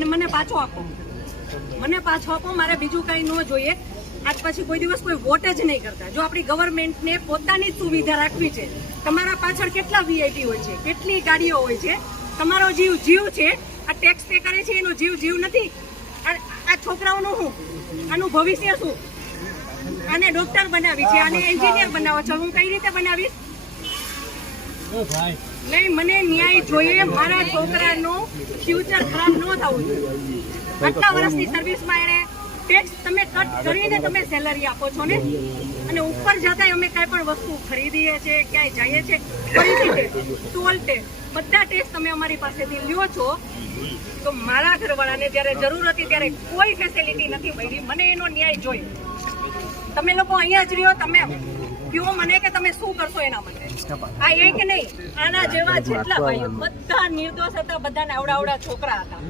અને મને પાછો આપો, મારે બીજું કંઈ ન જોઈએ. આજ પછી કોઈ દિવસ કોઈ વોટ જ નહીં કરતા. જો આપણી ગવર્મેન્ટને પોતાની જ સુવિધા રાખવી છે, તમારા પાછળ કેટલા વીઆઈપી હોય છે, કેટલી ગાડીઓ હોય છે, તમારો જીવ છે. આ ટેક્સ પે કરે છે એનો જીવ નથી. આ છોકરાઓનું શું, આનું ભવિષ્ય શું? આને ડોક્ટર બનાવી છે, આને એન્જિનિયર બનાવો છો, હું કઈ રીતે બનાવીશ? નહીં, મને ન્યાય જોઈએ. મારા છોકરાનું ફ્યુચર ખરાબ ન થવું જોઈએ. આટલા વર્ષની સર્વિસમાં એને ટેક્સ તમે કટ કરીને તમે સેલરી આપો છો ને, અને ઉપર જતા અમે કઈ પણ વસ્તુ ખરીદીએ છીએ, ક્યાંય જઈએ છીએ, ફરીથી ટોલ ટેક્સ બધા ટેક્સ તમે અમારી પાસેથી લ્યો છો. તો મારા ઘરવાળાને જ્યારે જરૂર હતી ત્યારે કોઈ ફેસિલિટી નથી મળી. મને એનો ન્યાય જોઈએ. તમે લોકો અહીંયા જ રહ્યો, તમે કહો મને કે તમે શું કરશો એના માટે. આ એક નહીં, આના જેવા જેટલા ભાઈઓ બધા નિર્દોષ હતા, બધાને આવડા છોકરા હતા.